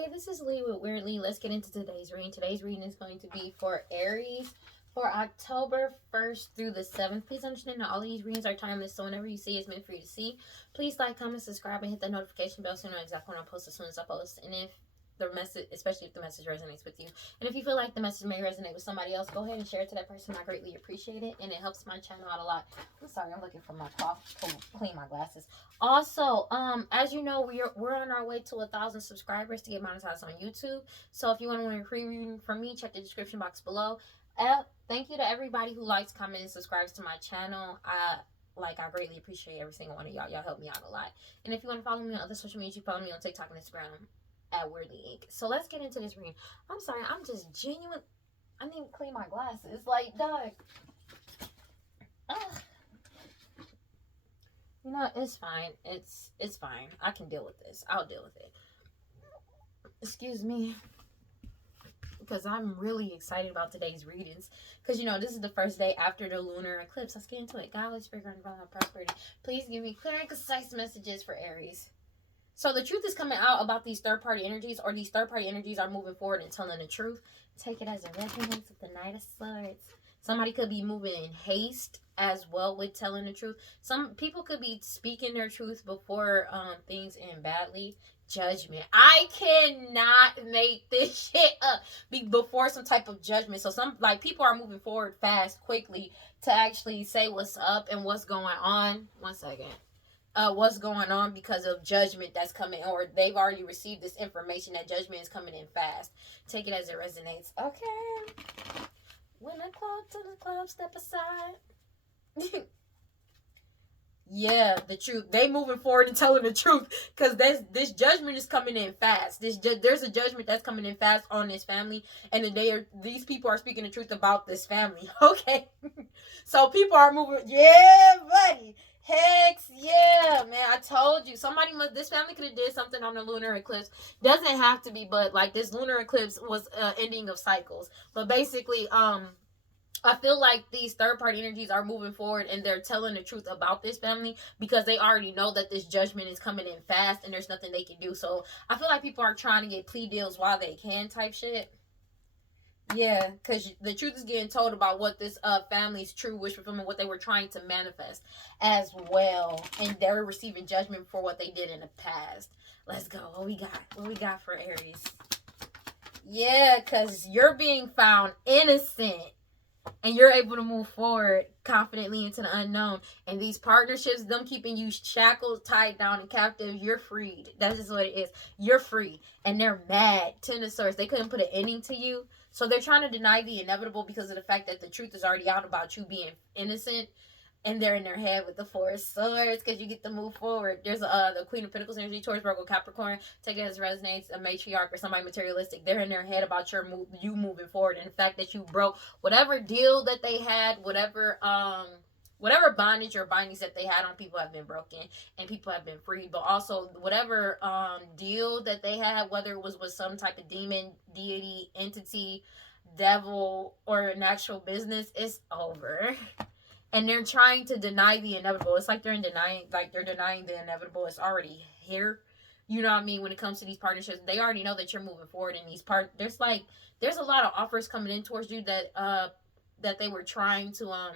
Hey, this is Lee with WeirdLee. Let's get into today's reading. Today's reading is going to be for Aries for October 1st through the 7th. Please understand that all of these readings are timeless, so whenever you see it's meant for you to see. Please like, comment, subscribe, and hit that notification bell so you know exactly when I post as soon as I post. And if the message, especially if the message resonates with you, and if you feel like the message may resonate with somebody else, go ahead and share it to that person. I greatly appreciate it, and it helps my channel out a lot. I'm sorry, I'm looking for my cough to clean my glasses. Also, as you know, we're on our way to 1,000 subscribers to get monetized on YouTube. So if you want to learn a free reading from me, check the description box below. Thank you to everybody who likes, comments, and subscribes to my channel. I greatly appreciate every single one of y'all. Y'all help me out a lot. And if you want to follow me on other social media, you follow me on TikTok and Instagram at WeirdLee Inc. So let's get into this reading. I'm sorry, I'm just genuine. I need to clean my glasses. Like, dog. You know, it's fine. It's fine. I can deal with this. I'll deal with it. Excuse me. Because I'm really excited about today's readings. Because, you know, this is the first day after the lunar eclipse. Let's get into it. God, let's figure out prosperity. Please give me clear and concise messages for Aries. So the truth is coming out about these third-party energies, or these third-party energies are moving forward and telling the truth. Take it as a resonates with the Knight of Swords. Somebody could be moving in haste as well with telling the truth. Some people could be speaking their truth before things end badly. Judgment. I cannot make this shit up before some type of judgment. So some people are moving forward fast, quickly to actually say what's up and what's going on. One second. What's going on because of judgment that's coming, or they've already received this information that judgment is coming in fast. Take it as it resonates. Okay. When I come to the club, step aside. Yeah, the truth. They moving forward and telling the truth because this judgment is coming in fast. There's a judgment that's coming in fast on this family, and these people are speaking the truth about this family. Okay, so people are moving. Yeah, buddy. Heck yeah, man. I told you. This family could have did something on the lunar eclipse. Doesn't have to be, but like this lunar eclipse was ending of cycles. But basically, I feel like these third-party energies are moving forward and they're telling the truth about this family because they already know that this judgment is coming in fast and there's nothing they can do. So I feel like people are trying to get plea deals while they can type shit. Yeah, because the truth is getting told about what this family's true wish fulfillment, what they were trying to manifest as well. And they're receiving judgment for what they did in the past. Let's go. What we got? What we got for Aries? Yeah, because you're being found innocent. And you're able to move forward confidently into the unknown. And these partnerships, them keeping you shackled, tied down, and captive, you're freed. That's just what it is. You're free. And they're mad. Ten of Swords. They couldn't put an ending to you. So they're trying to deny the inevitable because of the fact that the truth is already out about you being innocent. And they're in their head with the Four of Swords because you get to move forward. There's the Queen of Pentacles energy, Taurus, Virgo, Capricorn. Take it as it resonates. A matriarch or somebody materialistic. They're in their head about you moving forward, and the fact that you broke whatever deal that they had, whatever bondage or bindings that they had on people have been broken and people have been freed. But also whatever deal that they had, whether it was with some type of demon, deity, entity, devil, or an actual business, it's over. And they're trying to deny the inevitable. It's like they're denying the inevitable. It's already here. You know what I mean? When it comes to these partnerships, they already know that you're moving forward in these there's a lot of offers coming in towards you that they were trying to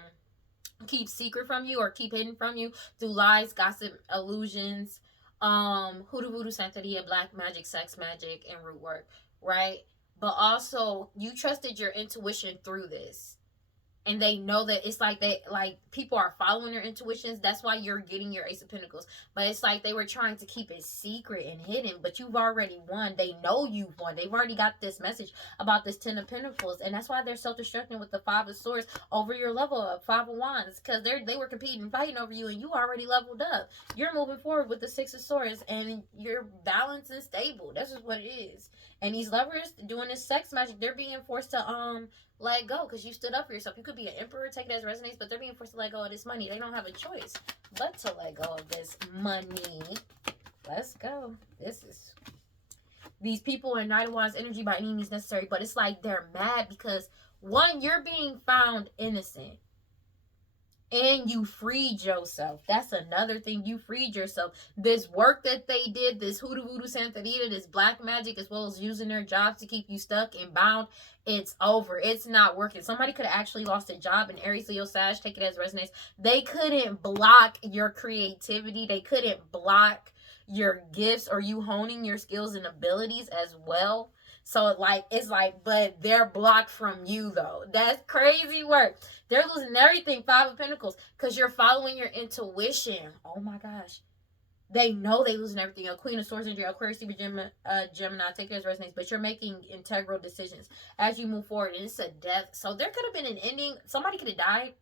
keep secret from you or keep hidden from you through lies, gossip, illusions, hoodoo voodoo, santeria, black magic, sex magic, and root work, right? But also you trusted your intuition through this. And they know that it's like people are following their intuitions. That's why you're getting your Ace of Pentacles. But it's like they were trying to keep it secret and hidden. But you've already won. They know you've won. They've already got this message about this Ten of Pentacles. And that's why they're self-destructing with the Five of Swords over your level up, Five of Wands. Because they were competing, fighting over you, and you already leveled up. You're moving forward with the Six of Swords. And you're balanced and stable. That's just what it is. And these lovers doing this sex magic, they're being forced to let go because you stood up for yourself. You could be an emperor, take it as resonates, but they're being forced to let go of this money. They don't have a choice but to let go of this money. Let's go. These people are Knight of Wands energy by any means necessary, but it's like they're mad because, one, you're being found innocent. And you freed yourself. That's another thing. You freed yourself. This work that they did, this hoodoo voodoo santeria, this black magic, as well as using their jobs to keep you stuck and bound, it's over. It's not working. Somebody could have actually lost a job in Aries, Leo, Sag. Take it as resonates. They couldn't block your creativity. They couldn't block your gifts or you honing your skills and abilities as well. So like it's like, but they're blocked from you though. That's crazy work. They're losing everything. Five of Pentacles, because you're following your intuition. Oh my gosh. They know they losing everything. A Queen of Swords energy, Aquarius, Gemini, take it as resonates, but you're making integral decisions as you move forward, and it's a death. So there could have been an ending. Somebody could have died.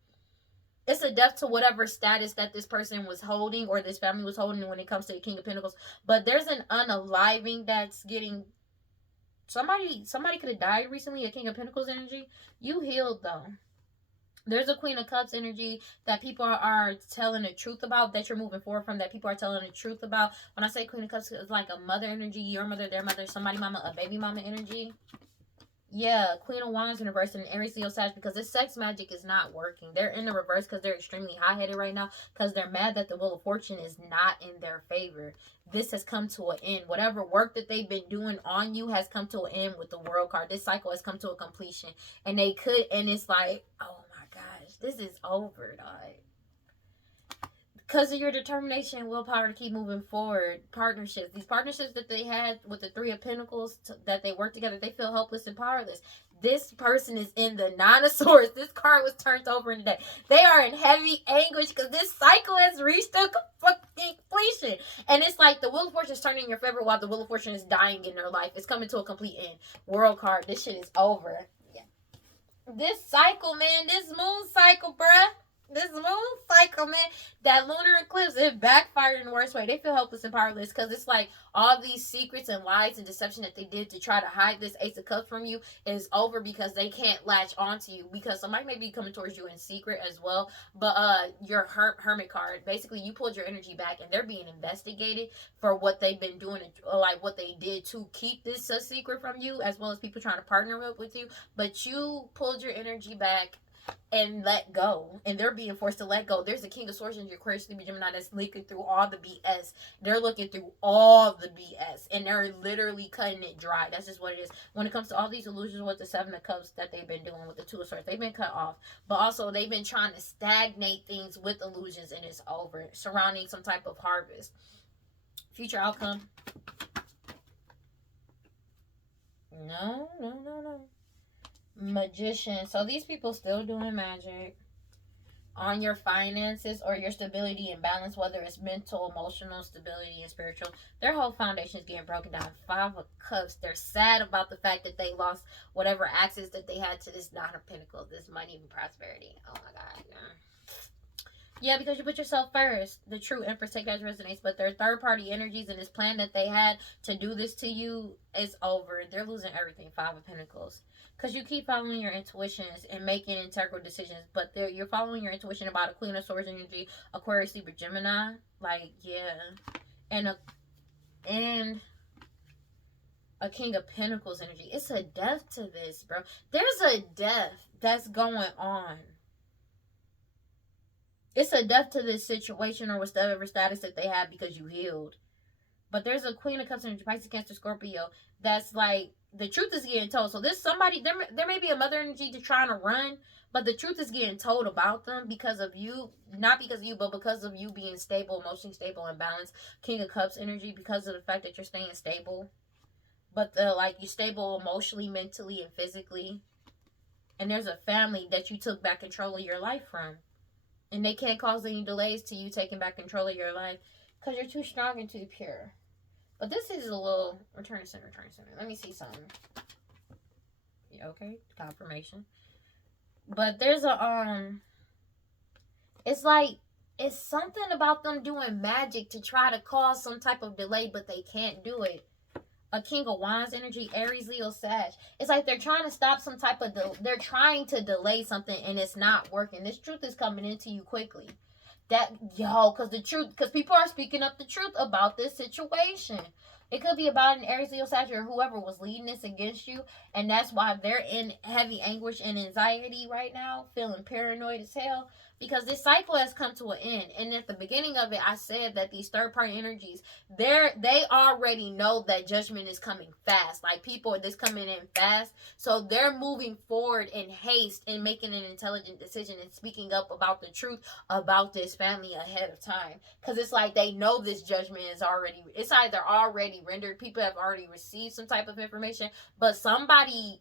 It's a death to whatever status that this person was holding or this family was holding when it comes to the King of Pentacles. But there's an unaliving that's getting. Somebody could have died recently. A King of Pentacles energy. You healed though. There's a Queen of Cups energy that people are telling the truth about, that you're moving forward from, that people are telling the truth about. When I say Queen of Cups, it's like a mother energy, your mother, their mother, somebody mama, a baby mama energy. Yeah, Queen of Wands in reverse and Aries, Leo, Sag, because this sex magic is not working. They're in the reverse because they're extremely high-headed right now because they're mad that the Wheel of Fortune is not in their favor. This has come to an end. Whatever work that they've been doing on you has come to an end with the World card. This cycle has come to a completion. And they could, and it's like, oh my gosh, this is over, dog. Because of your determination and willpower to keep moving forward. Partnerships. These partnerships that they had with the Three of Pentacles, that they work together, they feel helpless and powerless. This person is in the Nine of Swords. This card was turned over in the day. They are in heavy anguish because this cycle has reached a fucking completion. And it's like the Wheel of Fortune is turning in your favor while the Wheel of Fortune is dying in their life. It's coming to a complete end. World card. This shit is over. Yeah. This cycle, man. This moon cycle, bruh. This moon cycle, man, that lunar eclipse, it backfired in the worst way. They feel helpless and powerless because it's like all these secrets and lies and deception that they did to try to hide this Ace of Cups from you is over because they can't latch onto you, because somebody may be coming towards you in secret as well. But your hermit card, basically you pulled your energy back and they're being investigated for what they've been doing, like what they did to keep this a secret from you, as well as people trying to partner up with you. But you pulled your energy back and let go, and they're being forced to let go. There's a King of Swords in your Aquarius, Gemini that's looking through all the BS. They're looking through all the BS, and they're literally cutting it dry. That's just what it is. When it comes to all these illusions with the Seven of Cups that they've been doing with the Two of Swords, they've been cut off. But also, they've been trying to stagnate things with illusions, and it's over. Surrounding some type of harvest. Future outcome. No. Magician. So these people still doing magic on your finances or your stability and balance, whether it's mental, emotional stability, and spiritual. Their whole foundation is getting broken down. Five of Cups. They're sad about the fact that they lost whatever access that they had to this Nine of Pentacles, this money and prosperity. Oh my God. Yeah, because you put yourself first. The true Empress, take as resonates. But their third-party energies and this plan that they had to do this to you is over. They're losing everything. Five of Pentacles. Because you keep following your intuitions and making integral decisions. But you're following your intuition about a Queen of Swords energy, Aquarius, Libra, Gemini. Like, yeah. And a King of Pentacles energy. It's a death to this, bro. There's a death that's going on. It's a death to this situation or whatever status that they have because you healed. But there's a Queen of Cups energy, Pisces, Cancer, Scorpio, that's like, the truth is getting told. So there's somebody, there may be a mother energy to trying to run, but the truth is getting told about them because of you. Not because of you, but because of you being stable, emotionally stable and balanced. King of Cups energy, because of the fact that you're staying stable. But you're stable emotionally, mentally, and physically. And there's a family that you took back control of your life from. And they can't cause any delays to you taking back control of your life because you're too strong and too pure. But this is a little... Return to center. Let me see something. Yeah, okay. Confirmation. But there's a... It's like... It's something about them doing magic to try to cause some type of delay, but they can't do it. A King of Wands energy, Aries, Leo, Sag. It's like they're trying to stop some type of... They're trying to delay something and it's not working. This truth is coming into you quickly. Because people are speaking up the truth about this situation. It could be about an Aries, Leo, Sag, or whoever was leading this against you. And that's why they're in heavy anguish and anxiety right now. Feeling paranoid as hell. because this cycle has come to an end. And at the beginning of it, I said that these third party energies, they already know that judgment is coming fast. Like, people are this coming in fast, so they're moving forward in haste and making an intelligent decision and speaking up about the truth about this family ahead of time, because it's like they know this judgment is already, it's either already rendered, people have already received some type of information, but somebody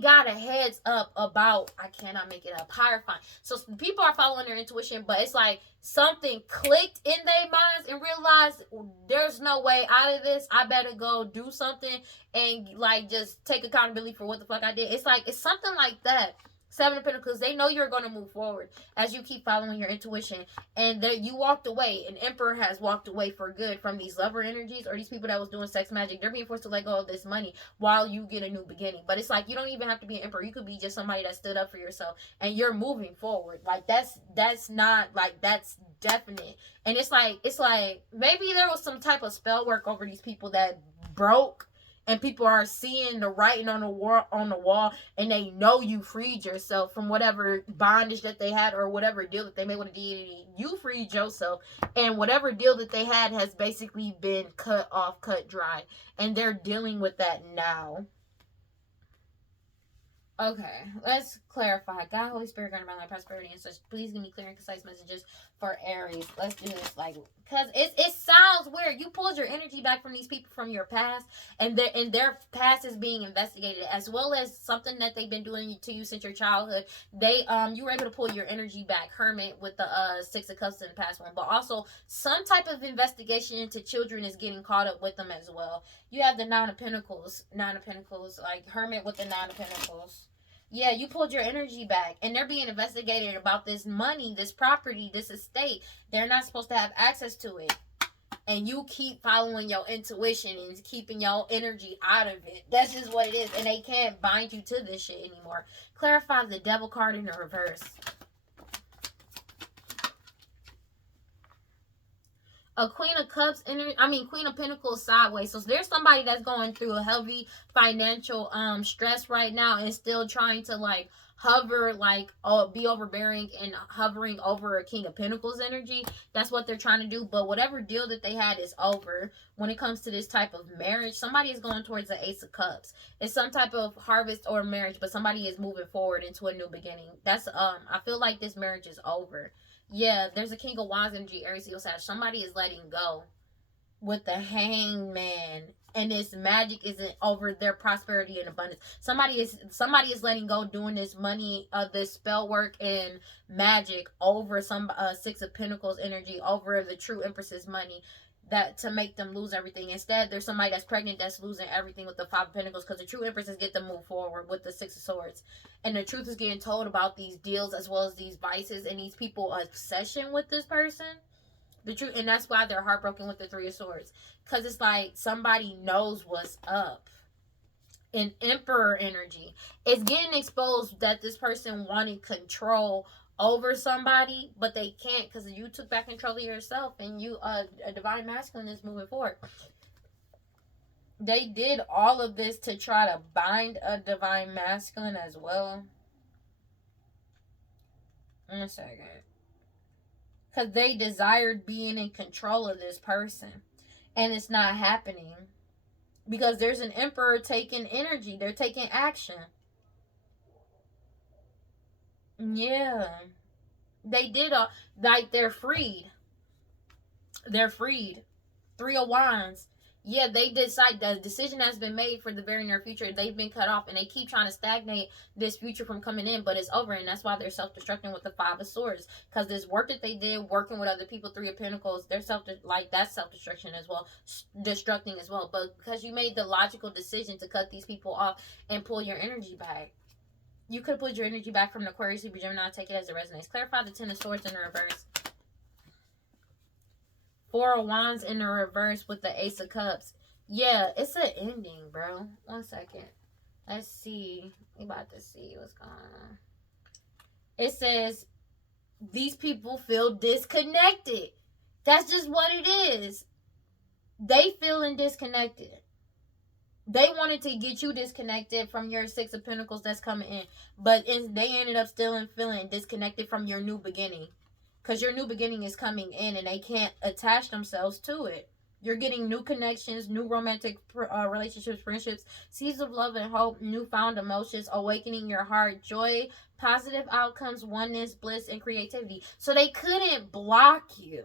got a heads up about, I cannot make it up, hierophant. So people are following their intuition, but it's like something clicked in their minds and realized there's no way out of this. I better go do something and like just take accountability for what the fuck I did. It's like, it's something like that. Seven of Pentacles, they know you're going to move forward as you keep following your intuition. And that you walked away. An Emperor has walked away for good from these lover energies or these people that was doing sex magic. They're being forced to let go of this money while you get a new beginning. But it's like, you don't even have to be an Emperor. You could be just somebody that stood up for yourself and you're moving forward. Like, that's not, like, that's definite. And it's like maybe there was some type of spell work over these people that broke. And people are seeing the writing on the wall, and they know you freed yourself from whatever bondage that they had or whatever deal that they made with a deity. You freed yourself, and whatever deal that they had has basically been cut off, cut dry, and they're dealing with that now. Okay, let's clarify. God, Holy Spirit, grant my life prosperity and such. Please give me clear and concise messages for Aries. Let's do this, like, because it sounds weird. You pulled your energy back from these people from your past, and their past is being investigated, as well as something that they've been doing to you since your childhood. You were able to pull your energy back, Hermit, with the Six of Cups in the past one, but also some type of investigation into children is getting caught up with them as well. You have the Nine of Pentacles, like Hermit with the Nine of Pentacles. Yeah, you pulled your energy back, and they're being investigated about this money, this property, this estate. They're not supposed to have access to it. And you keep following your intuition and keeping your energy out of it. That's just what it is. And they can't bind you to this shit anymore. Clarify the Devil card in the reverse. A Queen of Cups, Queen of Pentacles sideways. So there's somebody that's going through a heavy financial stress right now and still trying to like hover, like be overbearing and hovering over a King of Pentacles energy. That's what they're trying to do. But whatever deal that they had is over. When it comes to this type of marriage, somebody is going towards the Ace of Cups. It's some type of harvest or marriage, but somebody is moving forward into a new beginning. That's I feel like this marriage is over. Yeah, there's a King of Wands energy, Aries, Leo, Sag. Somebody is letting go with the Hangman, and this magic isn't over their prosperity and abundance. Somebody is letting go, doing this money, this spell work and magic over some Six of Pentacles energy, over the true Empress's money, that to make them lose everything. Instead, there's somebody that's pregnant that's losing everything with the Five of Pentacles, because the true Empresses get to move forward with the Six of Swords. And the truth is getting told about these deals as well as these vices and these people obsession with this person. The truth, and that's why they're heartbroken with the Three of Swords, because it's like somebody knows what's up. In Emperor energy, it's getting exposed that this person wanted control over somebody, but they can't, because you took back control of yourself, and you a divine masculine is moving forward. They did all of this to try to bind a divine masculine as well. 1 second. Because they desired being in control of this person, and it's not happening, because there's an Emperor taking energy. They're taking action. Yeah. They did like they're freed. They're freed. Three of Wands. Yeah, they decide the decision has been made for the very near future. They've been cut off, and they keep trying to stagnate this future from coming in, but it's over, and that's why they're self-destructing with the Five of Swords. Because this work that they did, working with other people, Three of Pentacles, they're that's self-destruction as well, destructing as well. But because you made the logical decision to cut these people off and pull your energy back, you could put your energy back from the Aquarius, Libra, Gemini, take it as it resonates. Clarify the Ten of Swords in the reverse. Four of Wands in the reverse with the Ace of Cups. Yeah, it's an ending, bro. 1 second. Let's see. We about to see what's going on. It says, these people feel disconnected. That's just what it is. They feeling disconnected. They wanted to get you disconnected from your Six of Pentacles that's coming in, but they ended up still feeling disconnected from your new beginning, because your new beginning is coming in and they can't attach themselves to it. You're getting new connections, new romantic relationships, friendships, seeds of love and hope, newfound emotions, awakening your heart, joy, positive outcomes, oneness, bliss, and creativity. So they couldn't block you.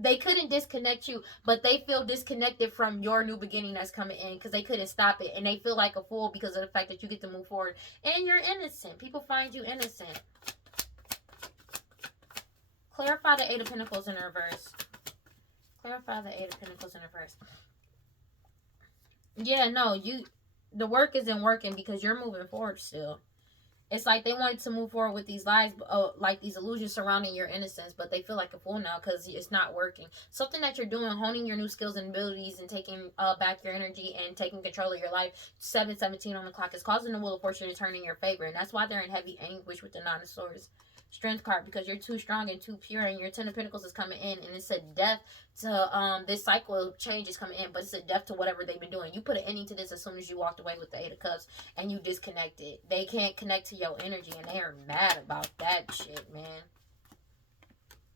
They couldn't disconnect you, but they feel disconnected from your new beginning that's coming in because they couldn't stop it. And they feel like a fool because of the fact that you get to move forward. And you're innocent. People find you innocent. Clarify the Eight of Pentacles in reverse. Clarify the Eight of Pentacles in reverse. Yeah, no, the work isn't working because you're moving forward still. It's like they wanted to move forward with these lies, like these illusions surrounding your innocence, but they feel like a fool now because it's not working. Something that you're doing, honing your new skills and abilities and taking back your energy and taking control of your life, 7:17 on the clock, is causing the wheel of fortune to turn in your favor. And that's why they're in heavy anguish with the Nine of Swords. Strength card, because you're too strong and too pure, and your Ten of Pentacles is coming in, and it's a death to this cycle of change is coming in, but it's a death to whatever they've been doing. You put an ending to this as soon as you walked away with the Eight of Cups and you disconnected. They can't connect to your energy, and they are mad about that shit, man.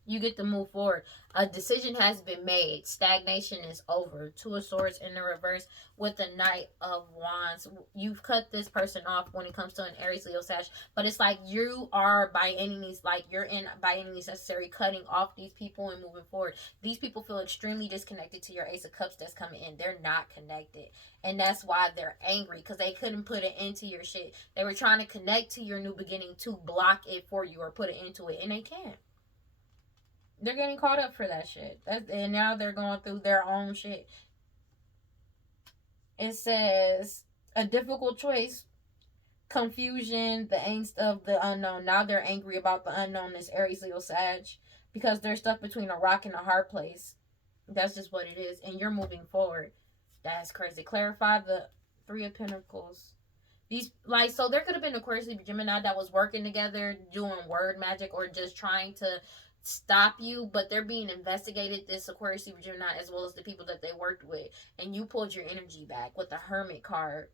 You get to move forward. A decision has been made. Stagnation is over. Two of Swords in the reverse with the Knight of Wands. You've cut this person off when it comes to an Aries, Leo, Sag. But it's like you are by any means, like you're in by any means necessary cutting off these people and moving forward. These people feel extremely disconnected to your Ace of Cups that's coming in. They're not connected. And that's why they're angry, because they couldn't put an end to your shit. They were trying to connect to your new beginning to block it for you or put an end to it. And they can't. They're getting caught up for that shit. And now they're going through their own shit. It says a difficult choice, confusion, the angst of the unknown. Now they're angry about the unknown, this Aries, Leo, Sag, because they're stuck between a rock and a hard place. That's just what it is. And you're moving forward. That's crazy. Clarify the Three of Pentacles. So there could have been Aquarius, Libra, Gemini that was working together, doing word magic, or just trying to stop you, but they're being investigated, this Aquarius, Libra, Gemini, as well as the people that they worked with, and you pulled your energy back with the Hermit card.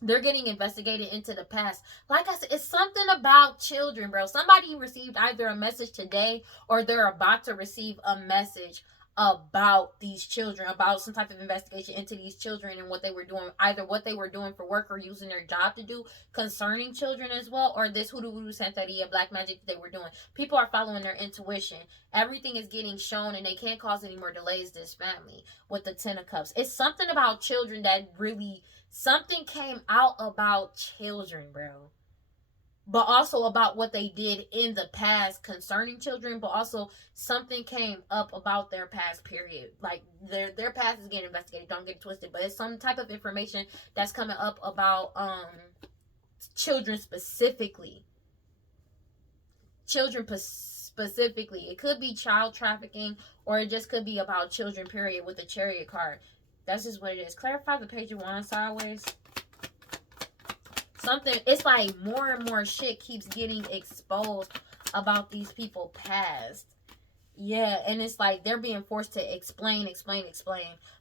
They're getting investigated into the past. Like I said, it's something about children, bro. Somebody received either a message today or they're about to receive a message about these children, about some type of investigation into these children and what they were doing, either what they were doing for work or using their job to do concerning children as well, or this hoodoo voodoo santeria black magic that they were doing. People are following their intuition. Everything is getting shown, and they can't cause any more delays, this family, with the Ten of Cups. It's something about children that really, something came out about children, bro. But also about what they did in the past concerning children, but also something came up about their past, period. Like their past is getting investigated, don't get twisted, but it's some type of information that's coming up about children specifically. It could be child trafficking, or it just could be about children, period, with the Chariot card. That's just what it is. Clarify the Page of Wands sideways. Something, it's like more and more shit keeps getting exposed about these people past. Yeah, and it's like they're being forced to explain.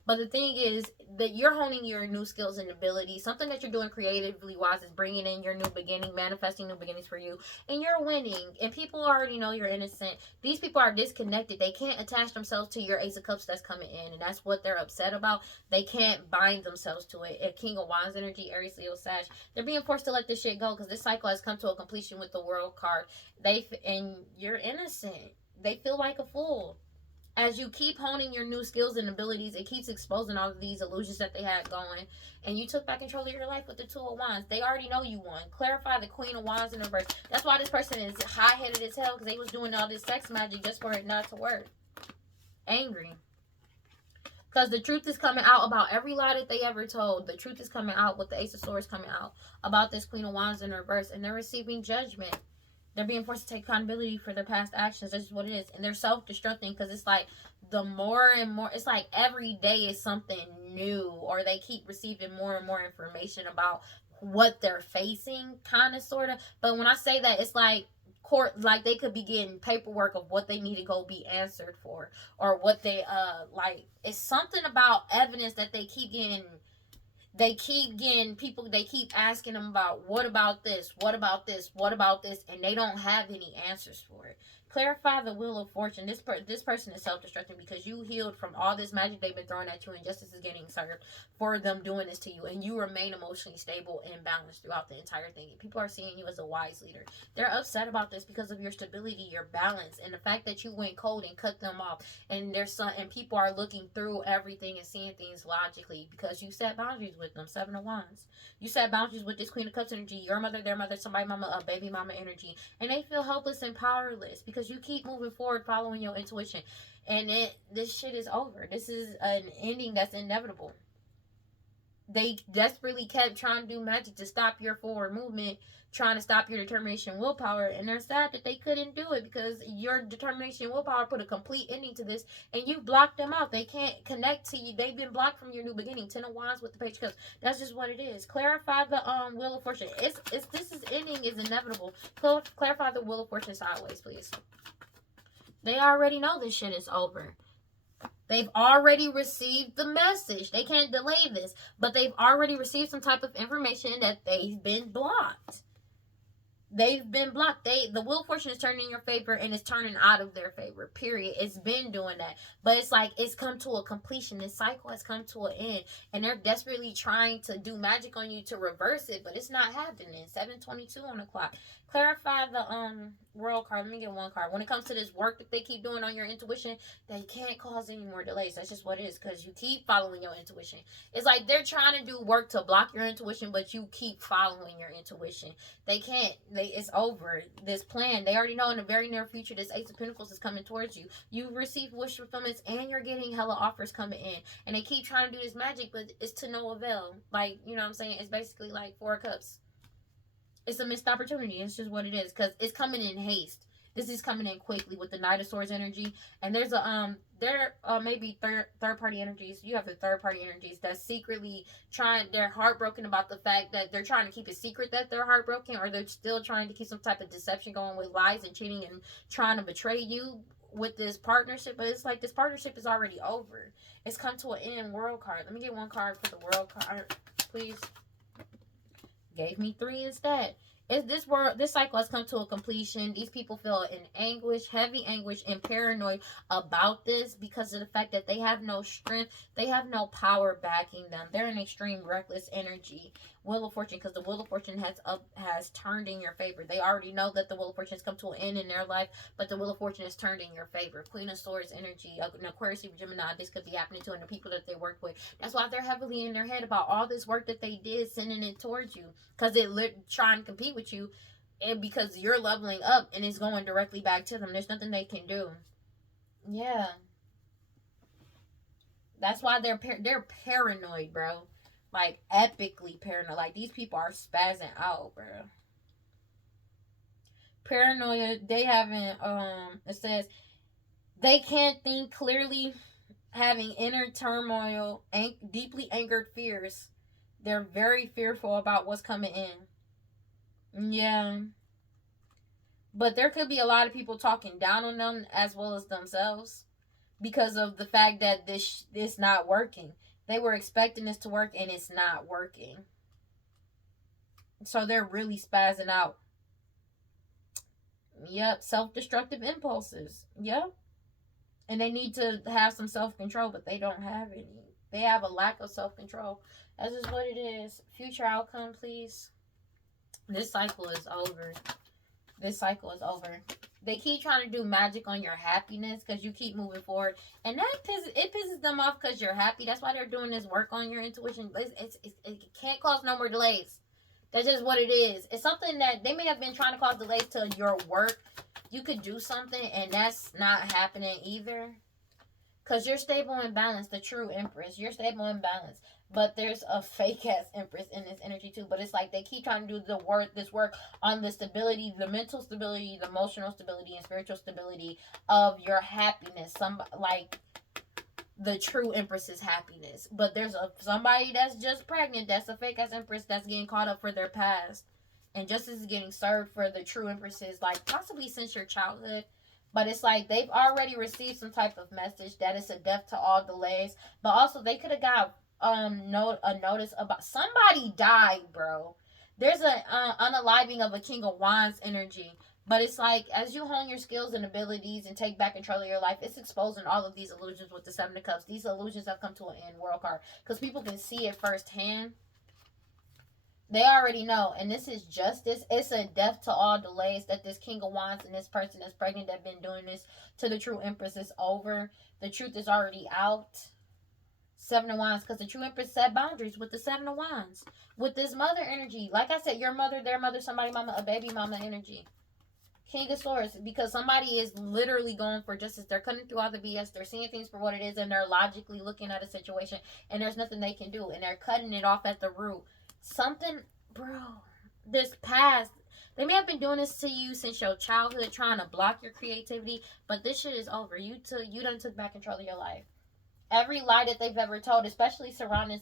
But the thing is that you're honing your new skills and abilities. Something that you're doing creatively wise is bringing in your new beginning, manifesting new beginnings for you, and you're winning. And people already know you're innocent. These people are disconnected. They can't attach themselves to your Ace of Cups that's coming in, and that's what they're upset about. They can't bind themselves to it. A King of Wands energy, Aries, Leo, Sag. They're being forced to let this shit go because this cycle has come to a completion with the World card. And you're innocent. They feel like a fool. As you keep honing your new skills and abilities, it keeps exposing all of these illusions that they had going. And you took back control of your life with the Two of Wands. They already know you won. Clarify the Queen of Wands in reverse. That's why this person is high-headed as hell, because they was doing all this sex magic just for it not to work. Angry. Because the truth is coming out about every lie that they ever told. The truth is coming out with the Ace of Swords coming out about this Queen of Wands in reverse. And they're receiving judgment. They're being forced to take accountability for their past actions. That's just what it is. And they're self-destructing because it's like the more and more, it's like every day is something new, or they keep receiving more and more information about what they're facing, kind of, sort of. But when I say that, it's like court, like they could be getting paperwork of what they need to go be answered for, or what they, like, it's something about evidence that they keep getting. They keep getting people, they keep asking them about, what about this, what about this, what about this, and they don't have any answers for it. Clarify the wheel of fortune. This person is self-destructing because you healed from all this magic they've been throwing at you, and justice is getting served for them doing this to you, and you remain emotionally stable and balanced throughout the entire thing. People are seeing you as a wise leader. They're upset about this because of your stability, your balance, and the fact that you went cold and cut them off. And and people are looking through everything and seeing things logically because you set boundaries with them. Seven of Wands. You set boundaries with this Queen of Cups energy, your mother, their mother, somebody mama, a baby mama energy, and they feel helpless and powerless because you keep moving forward following your intuition. And this shit is over. This is an ending that's inevitable. They desperately kept trying to do magic to stop your forward movement, trying to stop your determination, willpower, and they're sad that they couldn't do it because your determination, willpower put a complete ending to this, and you blocked them out. They can't connect to you. They've been blocked from your new beginning. 10 of Wands with the Page of Cups. That's just what it is. Clarify the Wheel of Fortune. This is ending is inevitable. Clarify the Wheel of Fortune sideways, please. They already know this shit is over. They've already received the message. They can't delay this, but they've already received some type of information that they've been blocked. They've been blocked. The Wheel of Fortune is turning in your favor and it's turning out of their favor. Period. It's been doing that. But it's like it's come to a completion. This cycle has come to an end. And they're desperately trying to do magic on you to reverse it, but it's not happening. 7:22 on the clock. Clarify the World card. Let me get one card. When it comes to this work that they keep doing on your intuition, they can't cause any more delays. That's just what it is, because you keep following your intuition. It's like they're trying to do work to block your intuition, but you keep following your intuition. They can't. It's over. This plan, they already know in the very near future this Ace of Pentacles is coming towards you. You've received wish fulfillments and you're getting hella offers coming in. And they keep trying to do this magic, but it's to no avail. Like, you know what I'm saying? It's basically like 4 of Cups. It's a missed opportunity. It's just what it is, because it's coming in haste. This is coming in quickly with the Knight of Swords energy, and there's there maybe third party energies. You have the third party energies that's secretly trying. They're heartbroken about the fact that they're trying to keep it secret that they're heartbroken, or they're still trying to keep some type of deception going with lies and cheating and trying to betray you with this partnership. But it's like this partnership is already over. It's come to an end. World card. Let me get one card for the World card, please. Gave me 3 instead. This cycle has come to a completion. These people feel in anguish, heavy anguish, and paranoid about this because of the fact that they have no strength, they have no power backing them. They're in extreme reckless energy. Wheel of Fortune, because the Wheel of Fortune has turned in your favor. They already know that the Wheel of Fortune has come to an end in their life, but the Wheel of Fortune has turned in your favor. Queen of Swords energy, an Aquarius, Gemini, this could be happening to, and the people that they work with. That's why they're heavily in their head about all this work that they did, sending it towards you, because it trying to compete with you, and because you're leveling up and it's going directly back to them. There's nothing they can do. Yeah, that's why they're paranoid, bro. Like, epically paranoid. Like, these people are spazzing out, bro. Paranoia, they haven't, it says, they can't think clearly, having inner turmoil, deeply angered fears. They're very fearful about what's coming in. Yeah. But there could be a lot of people talking down on them as well as themselves because of the fact that this not working. They were expecting this to work and it's not working. So they're really spazzing out. Yep, self-destructive impulses. Yep. And they need to have some self-control, but they don't have any. They have a lack of self-control. That's just what it is. Future outcome, please. This cycle is over. This cycle is over. They keep trying to do magic on your happiness because you keep moving forward. And it pisses them off because you're happy. That's why they're doing this work on your intuition. It can't cause no more delays. That's just what it is. It's something that they may have been trying to cause delays to your work. You could do something and that's not happening either. Because you're stable and balanced. The true Empress. You're stable and balanced. But there's a fake ass Empress in this energy too. But it's like they keep trying to do this work on the stability, the mental stability, the emotional stability, and spiritual stability of your happiness. Like the true Empress's happiness. But there's somebody that's just pregnant. That's a fake ass Empress that's getting caught up for their past. And justice is getting served for the true Empresses, like possibly since your childhood. But it's like they've already received some type of message that it's a death to all delays. But also they could have got a notice about somebody died, bro. There's a unaliving of a King of Wands energy. But it's like, as you hone your skills and abilities and take back control of your life, it's exposing all of these illusions with the Seven of Cups. These illusions have come to an end, World card. Because people can see it firsthand. They already know. And this is justice. It's a death to all delays that this King of Wands and this person that's pregnant that been doing this to the true Empress is over. The truth is already out. Seven of Wands, because the true Empress set boundaries with the Seven of Wands. With this mother energy. Like I said, your mother, their mother, somebody mama, a baby mama energy. King of Swords, because somebody is literally going for justice. They're cutting through all the BS. They're seeing things for what it is, and they're logically looking at a situation, and there's nothing they can do, and they're cutting it off at the root. Something, bro, this past, they may have been doing this to you since your childhood, trying to block your creativity, but this shit is over. You done took back control of your life. Every lie that they've ever told, especially surrounding,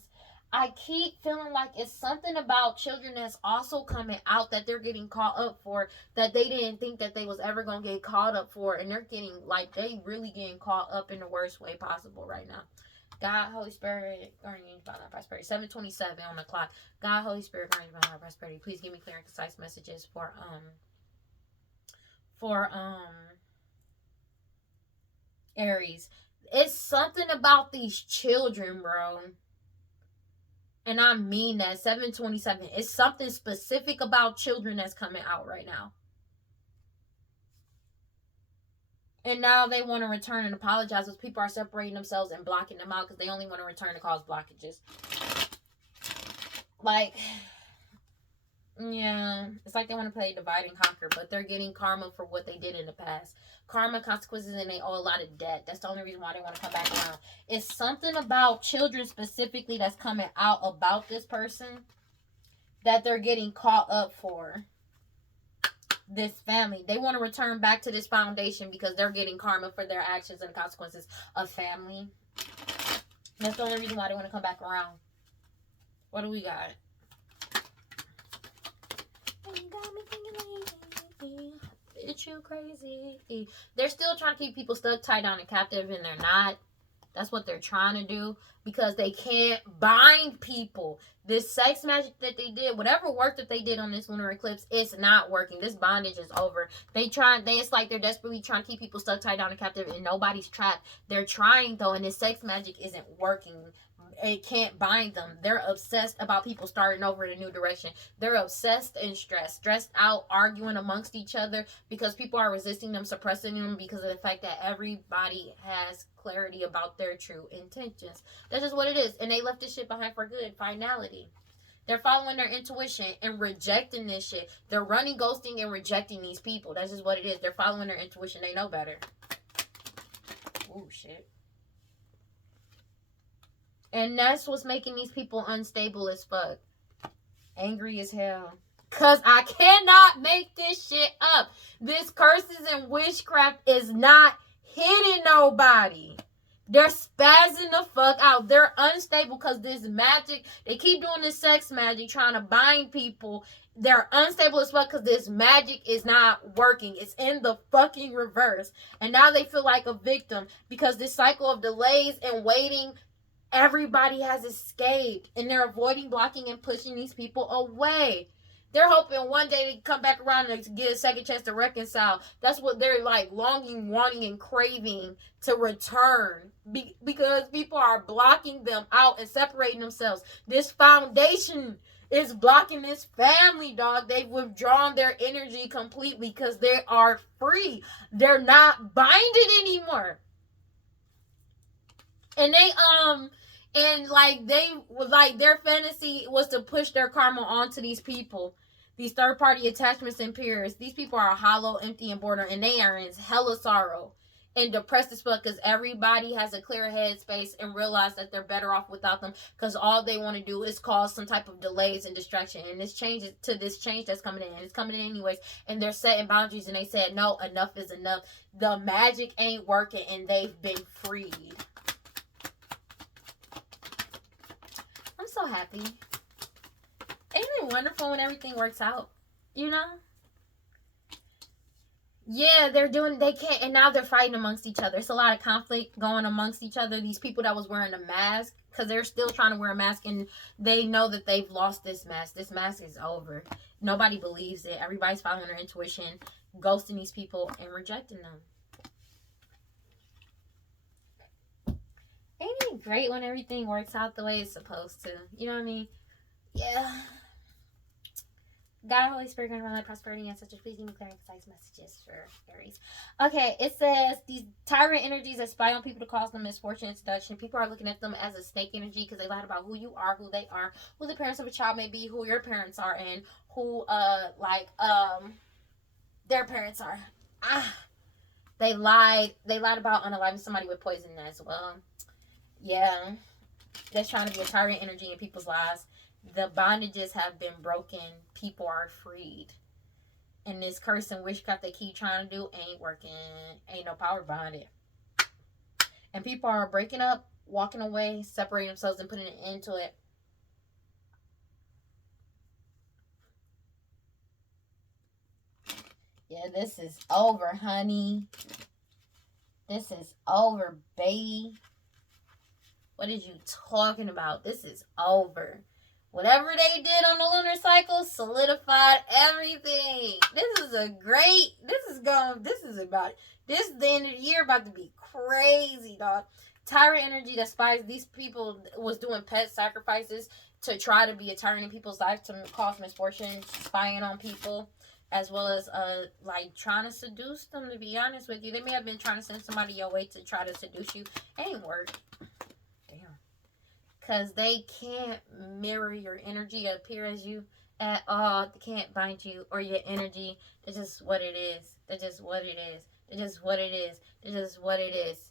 I keep feeling like it's something about children that's also coming out that they're getting caught up for, that they didn't think that they was ever going to get caught up for, and they're getting, like, they really getting caught up in the worst way possible right now. God, Holy Spirit, guardian, divine prosperity. 7:27 on the clock. God, Holy Spirit, guardian, divine prosperity. Please give me clear and concise messages for Aries. It's something about these children, bro. And I mean that. 7:27. It's something specific about children that's coming out right now. And now they want to return and apologize because people are separating themselves and blocking them out because they only want to return to cause blockages. Like, yeah, it's like they want to play divide and conquer, but they're getting karma for what they did in the past. Karma, consequences, and they owe a lot of debt. That's the only reason why they want to come back around. It's something about children specifically that's coming out about this person that they're getting caught up for. This family. They want to return back to this foundation because they're getting karma for their actions and consequences of family. That's the only reason why they want to come back around. What do we got? You got me thinking, it's you crazy. They're still trying to keep people stuck, tied down, and captive, and they're not. That's what they're trying to do because they can't bind people. This sex magic that they did, whatever work that they did on this lunar eclipse, it's not working. This bondage is over. It's like they're desperately trying to keep people stuck, tied down, and captive, and nobody's trapped. They're trying though, and this sex magic isn't working. It can't bind them. They're obsessed about people starting over in a new direction. They're obsessed and stressed out, arguing amongst each other because people are resisting them, suppressing them because of the fact that everybody has clarity about their true intentions. That's just what it is. And they left this shit behind for good. Finality. They're following their intuition and rejecting this shit. They're running, ghosting, and rejecting these people. That's just what it is. They're following their intuition. They know better. Ooh, shit. And that's what's making these people unstable as fuck. Angry as hell. Because I cannot make this shit up. This curses and witchcraft is not hitting nobody. They're spazzing the fuck out. They're unstable because this magic, they keep doing this sex magic, trying to bind people. They're unstable as fuck because this magic is not working. It's in the fucking reverse. And now they feel like a victim because this cycle of delays and waiting, everybody has escaped. And they're avoiding, blocking, and pushing these people away. They're hoping one day they come back around and get a second chance to reconcile. That's what they're like longing, wanting, and craving to return. Because people are blocking them out and separating themselves. This foundation is blocking this family, dog. They've withdrawn their energy completely because they are free. They're not binded anymore. And their fantasy was to push their karma onto these people, these third-party attachments and peers. These people are hollow, empty, and bored, and they are in hella sorrow and depressed as fuck because everybody has a clear headspace and realize that they're better off without them because all they want to do is cause some type of delays and distraction. And this change that's coming in. It's coming in anyways. And they're setting boundaries and they said, no, enough is enough. The magic ain't working and they've been freed. So happy. Ain't it wonderful when everything works out? You know? Yeah, they can't, and now they're fighting amongst each other. It's a lot of conflict going amongst each other. These people that was wearing a mask, because they're still trying to wear a mask, and they know that they've lost this mask. This mask is over. Nobody believes it. Everybody's following their intuition, ghosting these people and rejecting them. Ain't it great when everything works out the way it's supposed to? You know what I mean? Yeah. God, Holy Spirit, grant my life prosperity and such as pleasing, clear, and concise messages for Aries. Okay, it says these tyrant energies that spy on people to cause them misfortune and seduction. People are looking at them as a snake energy because they lied about who you are, who they are, who the parents of a child may be, who your parents are, and who their parents are. They lied about unaliving somebody with poison as well. Yeah, that's trying to be a tyrant energy in people's lives. The bondages have been broken. People are freed. And this curse and witchcraft they keep trying to do ain't working. Ain't no power behind it. And people are breaking up, walking away, separating themselves, and putting an end to it. Yeah, this is over, honey. This is over, baby. What is you talking about? This is over. Whatever they did on the lunar cycle solidified everything. The end of the year about to be crazy, dog. Tyrant energy that spies. These people was doing pet sacrifices to try to be a tyrant in people's lives to cause misfortune, spying on people, as well as trying to seduce them, to be honest with you. They may have been trying to send somebody your way to try to seduce you. It ain't work. Because they can't mirror your energy, appear as you at all. They can't bind you or your energy. That's just what it is. That's just what it is. That's just what it is. That's just what it is.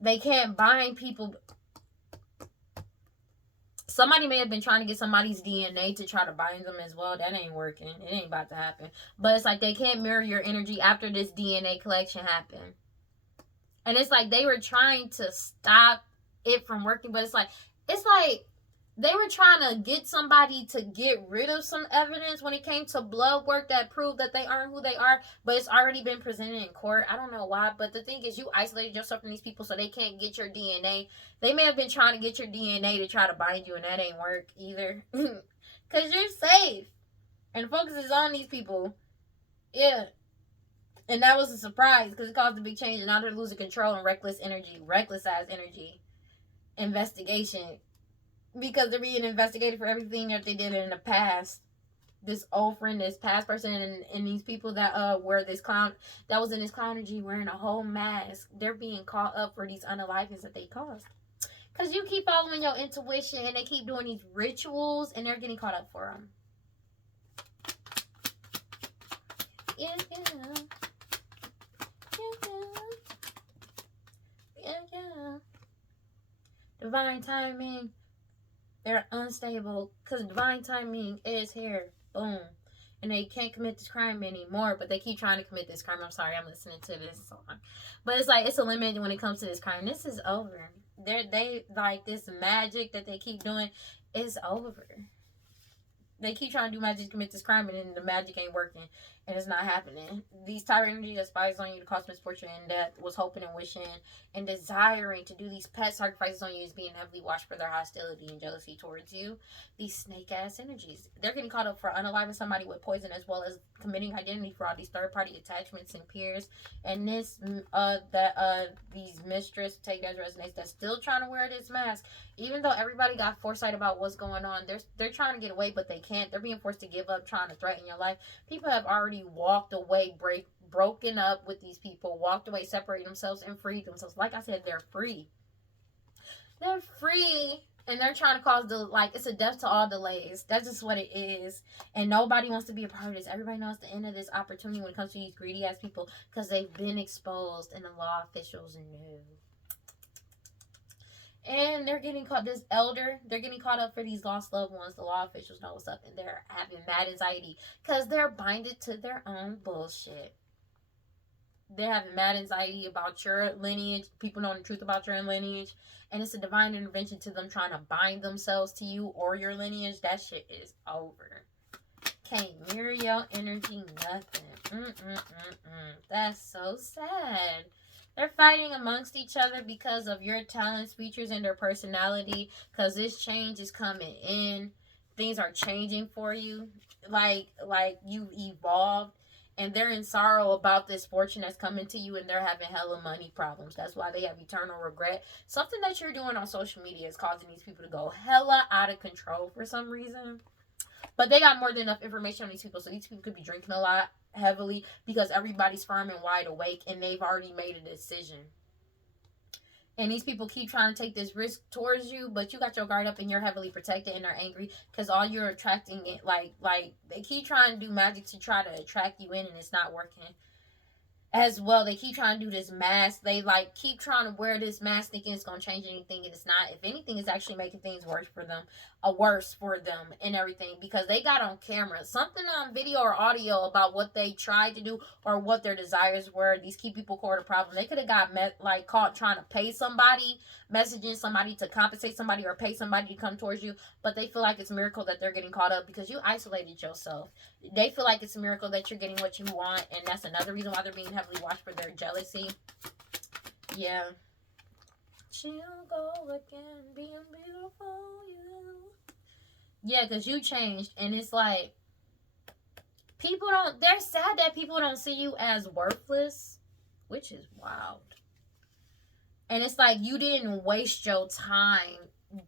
They can't bind people. Somebody may have been trying to get somebody's DNA to try to bind them as well. That ain't working. It ain't about to happen. But it's like they can't mirror your energy after this DNA collection happened. And it's like they were trying to stop it from working, but it's like they were trying to get somebody to get rid of some evidence when it came to blood work that proved that they aren't who they are, but it's already been presented in court. I don't know why, but the thing is, you isolated yourself from these people so they can't get your DNA. They may have been trying to get your DNA to try to bind you, and that ain't work either. Because you're safe, and focus is on these people. Yeah. And that was a surprise because it caused a big change, and now they're losing control and reckless ass energy. Investigation, because they're being investigated for everything that they did in the past. This old friend, this past person, and these people that wear this clown, that was in this clown energy wearing a whole mask, they're being caught up for these unalivings that they caused. Because you keep following your intuition and they keep doing these rituals and they're getting caught up for them. Yeah. Divine timing. They're unstable because divine timing is here. Boom. And they can't commit this crime anymore, but they keep trying to commit this crime. I'm sorry, I'm listening to this song. But it's like, it's a limit when it comes to this crime. This is over. They like, this magic that they keep doing is over. They keep trying to do magic to commit this crime, and then the magic ain't working, and it's not happening. These tyrant energy that spies on you to cause misfortune and death was hoping and wishing and desiring to do these pet sacrifices on you is being heavily watched for their hostility and jealousy towards you. These snake-ass energies. They're getting caught up for unaliving somebody with poison, as well as committing identity fraud, these third-party attachments and peers. And this, these mistress, take that as resonates, that's still trying to wear this mask. Even though everybody got foresight about what's going on, they're trying to get away, but they can't. They're being forced to give up, trying to threaten your life. People have already walked away, broken up with these people, walked away, separated themselves, and freed themselves. Like I said, they're free. They're free, and they're trying to cause it's a death to all delays. That's just what it is. And nobody wants to be a part of this. Everybody knows the end of this opportunity when it comes to these greedy ass people, because they've been exposed, and the law officials knew. And they're getting caught, they're getting caught up for these lost loved ones. The law officials know what's up, and they're having mad anxiety because they're binded to their own bullshit. They're having mad anxiety about your lineage, people knowing the truth about your lineage, and it's a divine intervention to them trying to bind themselves to you or your lineage. That shit is over. Can't mirror your energy, nothing. That's so sad. They're fighting amongst each other because of your talents, features, and their personality. Because this change is coming in. Things are changing for you. Like you've evolved. And they're in sorrow about this fortune that's coming to you, and they're having hella money problems. That's why they have eternal regret. Something that you're doing on social media is causing these people to go hella out of control for some reason. But they got more than enough information on these people, so these people could be drinking a lot heavily because everybody's firm and wide awake, and they've already made a decision. And these people keep trying to take this risk towards you, but you got your guard up and you're heavily protected and they're angry because all you're attracting it like they keep trying to do magic to try to attract you in, and it's not working as well. They keep trying to do this mask. They like keep trying to wear this mask thinking it's gonna change anything, and it's not. If anything, it's actually making things worse for them, and everything, because they got on camera something on video or audio about what they tried to do or what their desires were. These key people caught a problem. They could have got caught trying to pay somebody, messaging somebody to compensate somebody or pay somebody to come towards you, but they feel like it's a miracle that they're getting caught up because you isolated yourself. They feel like it's a miracle that you're getting what you want, and that's another reason why they're being heavily watched for their jealousy. Yeah. She'll go again, being beautiful, you. Yeah, because you changed, and it's like, they're sad that people don't see you as worthless, which is wild. And it's like, you didn't waste your time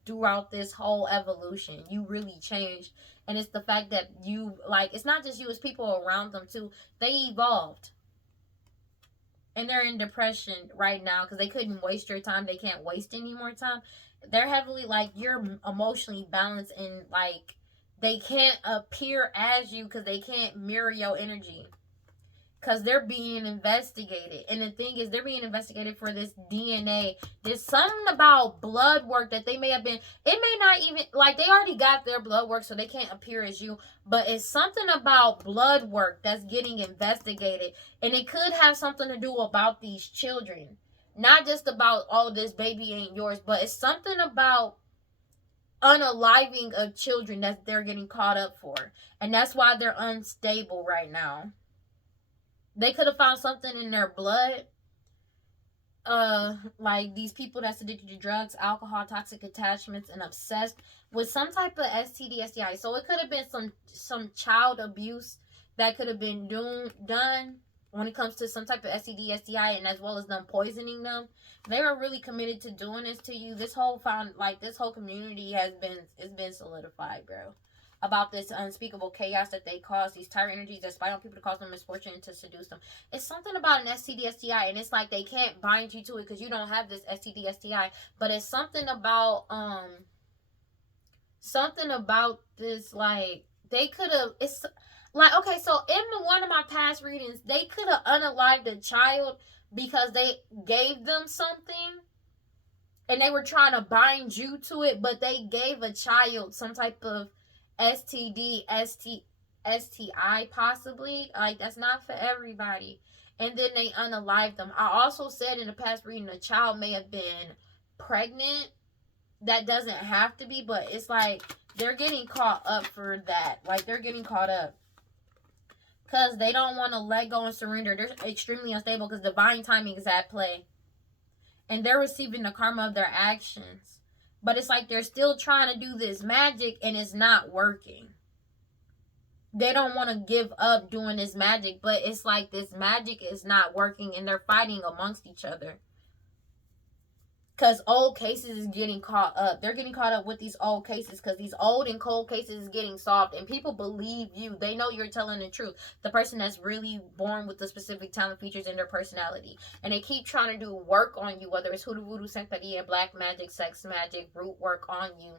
throughout this whole evolution. You really changed. And it's the fact that you, it's not just you, it's people around them too. They evolved. And they're in depression right now because they couldn't waste your time. They can't waste any more time. They're heavily, you're emotionally balanced, and, they can't appear as you because they can't mirror your energy. Because they're being investigated. And the thing is, they're being investigated for this DNA. There's something about blood work that they may have been. It may not even, they already got their blood work, so they can't appear as you. But it's something about blood work that's getting investigated. And it could have something to do about these children. Not just about, oh, this baby ain't yours. But it's something about unaliving of children that they're getting caught up for. And that's why they're unstable right now. They could have found something in their blood. These people that's addicted to drugs, alcohol, toxic attachments, and obsessed with some type of STD, STI. So it could have been some child abuse that could have been done when it comes to some type of STD, STI, and as well as them poisoning them. They were really committed to doing this to you. This whole community has been solidified, bro. About this unspeakable chaos that they cause, these tyrant energies that spy on people to cause them misfortune and to seduce them. It's something about an STD, STI, and it's like they can't bind you to it because you don't have this STD, STI. But it's something about this, they could have, it's okay, so in one of my past readings, they could have unalived a child because they gave them something and they were trying to bind you to it, but they gave a child some type of STD, STI possibly. That's not for everybody. And then they unalived them. I also said in the past reading a child may have been pregnant. That doesn't have to be, but it's they're getting caught up for that. They're getting caught up because they don't want to let go and surrender. They're extremely unstable because divine timing is at play, and they're receiving the karma of their actions. But it's they're still trying to do this magic and it's not working. They don't want to give up doing this magic, but it's this magic is not working and they're fighting amongst each other. Because old cases is getting caught up. They're getting caught up with these old cases because these old and cold cases is getting solved. And people believe you. They know you're telling the truth. The person that's really born with the specific talent, features, and their personality. And they keep trying to do work on you, whether it's hoodoo, voodoo, santeria, black magic, sex magic, root work on you.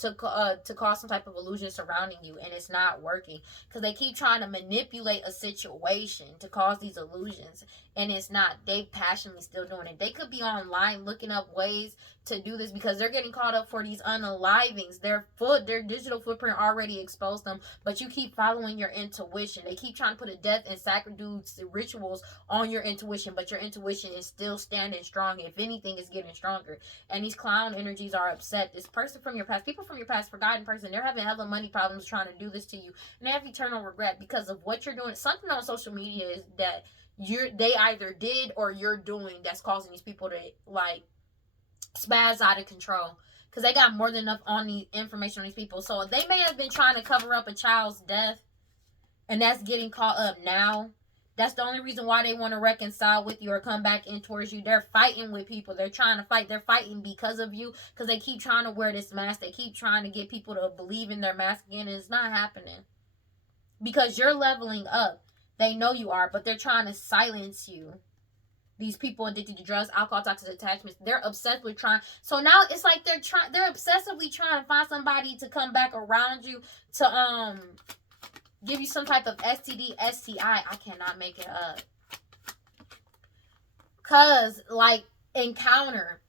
To cause some type of illusion surrounding you, and it's not working because they keep trying to manipulate a situation to cause these illusions, and it's not. They passionately still doing it. They could be online looking up ways to do this because they're getting caught up for these unalivings. Their digital footprint already exposed them, but you keep following your intuition. They keep trying to put a death and sacrifice rituals on your intuition, but your intuition is still standing strong. If anything, it's getting stronger. And these clown energies are upset. This person from your past, people from your past, forgotten person, they're having hella money problems trying to do this to you, and they have eternal regret because of what you're doing. Something on social media is that they either did or you're doing that's causing these people to like spaz out of control. Because they got more than enough on the information on these people. So they may have been trying to cover up a child's death, and that's getting caught up now. That's the only reason why they want to reconcile with you or come back in towards you. They're fighting with people. They're trying to fight. They're fighting because of you, because they keep trying to wear this mask. They keep trying to get people to believe in their mask again, and it's not happening. Because you're leveling up. They know you are, but they're trying to silence you. These people addicted to drugs, alcohol, toxic attachments, they're obsessed with trying. So now it's like they're obsessively trying to find somebody to come back around you to give you some type of STD, STI. I cannot make it up. Cause like encounter,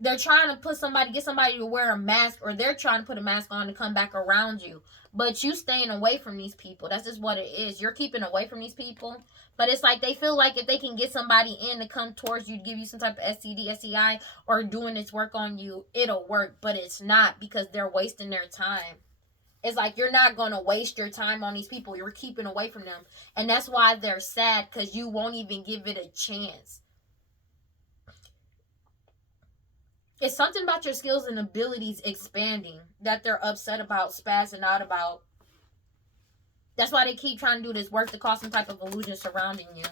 they're trying to get somebody to wear a mask, or they're trying to put a mask on to come back around you. But you staying away from these people. That's just what it is. You're keeping away from these people. But it's like they feel like if they can get somebody in to come towards you to give you some type of STD, STI, or doing this work on you, it'll work. But it's not, because they're wasting their time. It's like you're not going to waste your time on these people. You're keeping away from them. And that's why they're sad, because you won't even give it a chance. It's something about your skills and abilities expanding that they're upset about, spazzing out about. That's why they keep trying to do this work to cause some type of illusion surrounding you.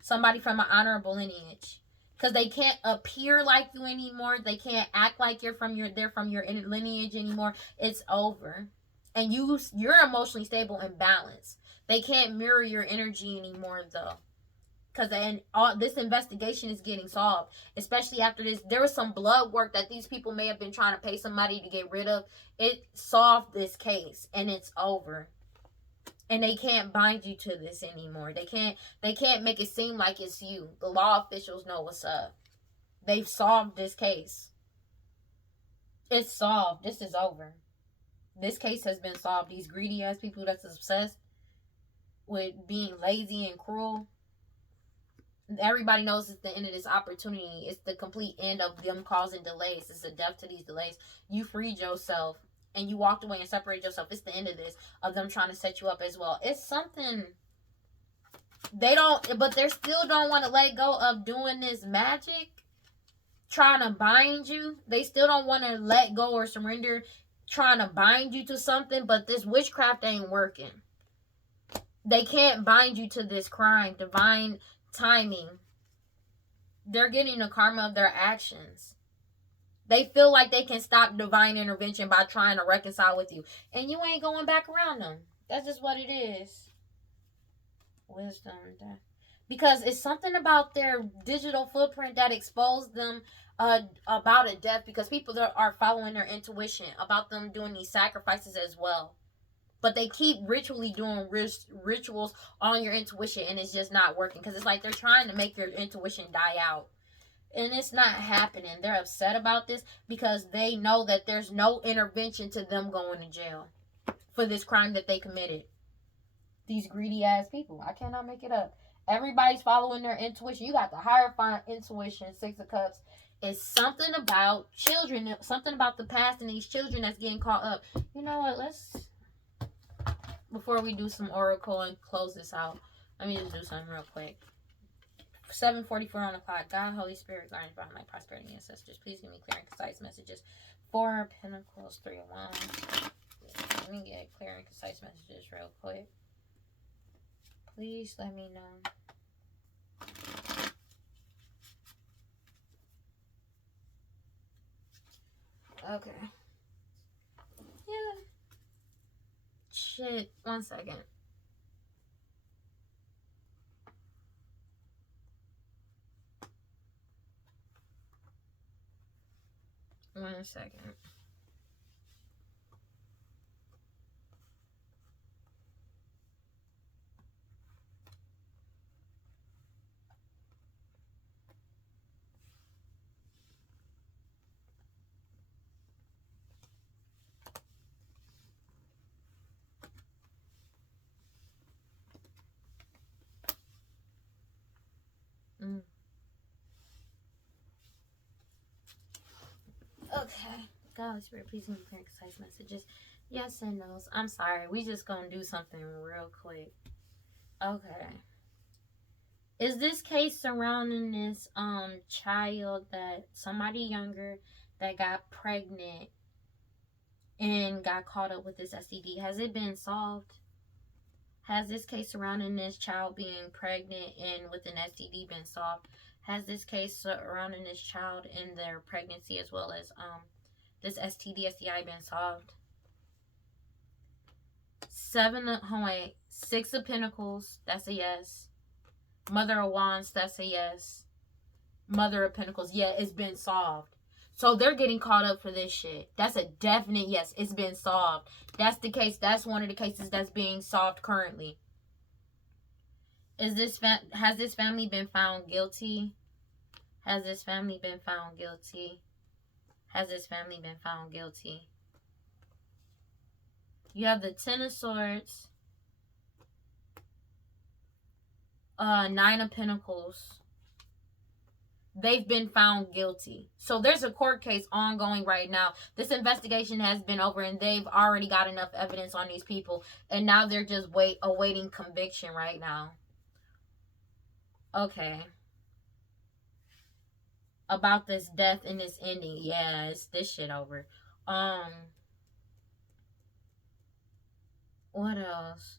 Somebody from an honorable lineage. Because they can't appear like you anymore. They can't act like they're from your lineage anymore. It's over. And you're emotionally stable and balanced. They can't mirror your energy anymore, though. Because this investigation is getting solved. Especially after this. There was some blood work that these people may have been trying to pay somebody to get rid of. It solved this case. And it's over. And they can't bind you to this anymore. They can't make it seem like it's you. The law officials know what's up. They've solved this case. It's solved. This is over. This case has been solved. These greedy ass people that's obsessed with being lazy and cruel. Everybody knows it's the end of this opportunity. It's the complete end of them causing delays. It's the death to these delays. You freed yourself and you walked away and separated yourself. It's the end of this, of them trying to set you up as well. It's something they still don't want to let go of doing this magic, trying to bind you. They still don't want to let go or surrender, trying to bind you to something, but this witchcraft ain't working. They can't bind you to this crime. Divine timing. They're getting the karma of their actions. They feel like they can stop divine intervention by trying to reconcile with you. And you ain't going back around them. That's just what it is. Wisdom. Because it's something about their digital footprint that exposed them about a death. Because people that are following their intuition about them doing these sacrifices as well. But they keep ritually doing rituals on your intuition, and it's just not working. Because it's like they're trying to make your intuition die out. And it's not happening. They're upset about this because they know that there's no intervention to them going to jail for this crime that they committed. These greedy ass people. I cannot make it up. Everybody's following their intuition. You got the Hierophant intuition, Six of Cups. It's something about children, something about the past and these children that's getting caught up. You know what? Before we do some oracle and close this out, let me just do something real quick. 7:44 on the clock. God, Holy Spirit, guardians behind my prosperity and ancestors, please give me clear and concise messages. 4 of Pentacles, 3 of Wands. Let me get clear and concise messages real quick. Please let me know. Okay. Yeah. Shit. 1 second. One second. Okay. God, Spirit, please give me clear and concise messages. Yes and no's. I'm sorry. We just gonna do something real quick. Okay. Is this case surrounding this child that somebody younger that got pregnant and got caught up with this STD? Has it been solved? Has this case surrounding this child being pregnant and with an STD been solved? Has this case surrounding this child and their pregnancy as well as this STD, STI been solved? Six of Pentacles, that's a yes. Mother of Wands, that's a yes. Mother of Pentacles, yeah, it's been solved. So they're getting caught up for this shit. That's a definite yes, it's been solved. That's the case. That's one of the cases that's being solved currently. Has this family been found guilty? Has this family been found guilty? Has this family been found guilty? You have the Ten of Swords. Nine of Pentacles. They've been found guilty. So there's a court case ongoing right now. This investigation has been over and they've already got enough evidence on these people. And now they're just awaiting conviction right now. Okay. About this death and this ending. Yeah, it's this shit over. What else?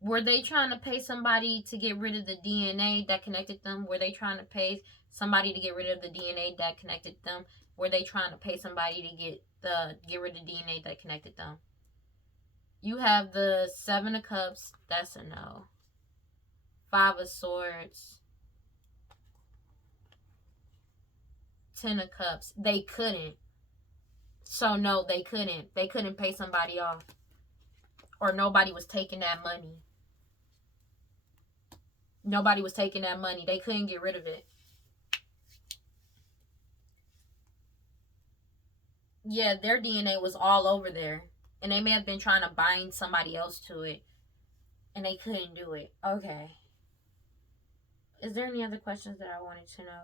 Were they trying to pay somebody to get rid of the DNA that connected them? Were they trying to pay somebody to get rid of the DNA that connected them? Were they trying to pay somebody to get rid of the DNA that connected them? You have the Seven of Cups. That's a no. Five of Swords. Ten of Cups. They couldn't. So no, they couldn't. They couldn't pay somebody off. Or nobody was taking that money. Nobody was taking that money. They couldn't get rid of it. Yeah, their DNA was all over there. And they may have been trying to bind somebody else to it. And they couldn't do it. Okay. Is there any other questions that I wanted to know?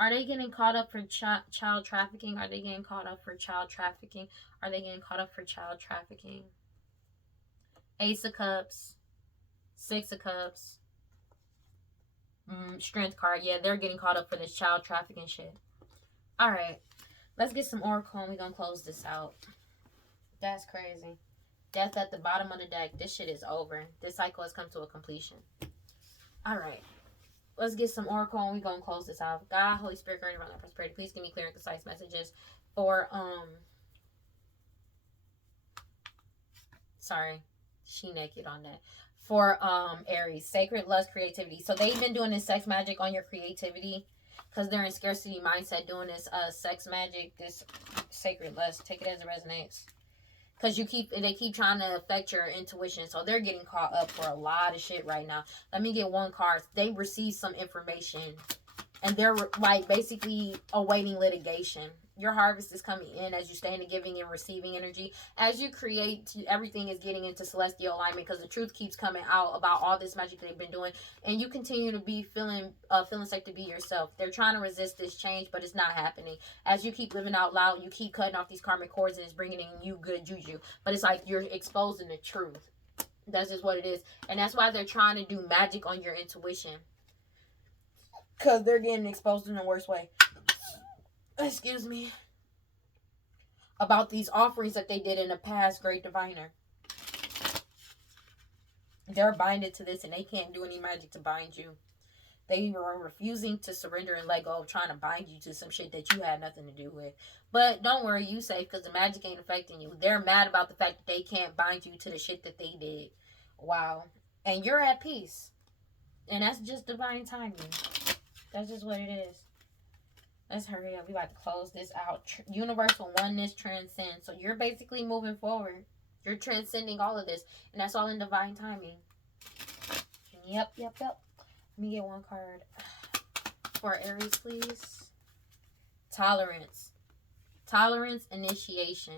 Are they getting caught up for child trafficking? Are they getting caught up for child trafficking? Are they getting caught up for child trafficking? Ace of Cups. Six of Cups. Strength card. Yeah, they're getting caught up for this child trafficking shit. Alright. Let's get some oracle and we're going to close this out. That's crazy. Death at the bottom of the deck. This shit is over. This cycle has come to a completion. Alright. Let's get some oracle and we're going to close this out. God, Holy Spirit, grant around that prosperity. Please give me clear and concise messages for, sorry, she naked on that. For, Aries, sacred lust, creativity. So they've been doing this sex magic on your creativity because they're in scarcity mindset doing this, sex magic, this sacred lust. Take it as it resonates. Because they keep trying to affect your intuition. So they're getting caught up for a lot of shit right now. Let me get one card. They received some information. And they're like basically awaiting litigation. Your harvest is coming in as you stay in the giving and receiving energy. As you create, everything is getting into celestial alignment because the truth keeps coming out about all this magic they've been doing. And you continue to be feeling safe to be yourself. They're trying to resist this change, but it's not happening. As you keep living out loud, you keep cutting off these karmic cords and it's bringing in you good juju. But it's like you're exposing the truth. That's just what it is. And that's why they're trying to do magic on your intuition. Because they're getting exposed in the worst way. Excuse me. About these offerings that they did in the past, Great Diviner. They're binded to this and they can't do any magic to bind you. They were refusing to surrender and let go of trying to bind you to some shit that you had nothing to do with. But don't worry, you safe because the magic ain't affecting you. They're mad about the fact that they can't bind you to the shit that they did. Wow. And you're at peace. And that's just divine timing. That's just what it is. Let's hurry up. We about to close this out. Universal oneness transcends. So you're basically moving forward. You're transcending all of this. And that's all in divine timing. Yep. Let me get one card. For Aries, please. Tolerance. Tolerance, initiation.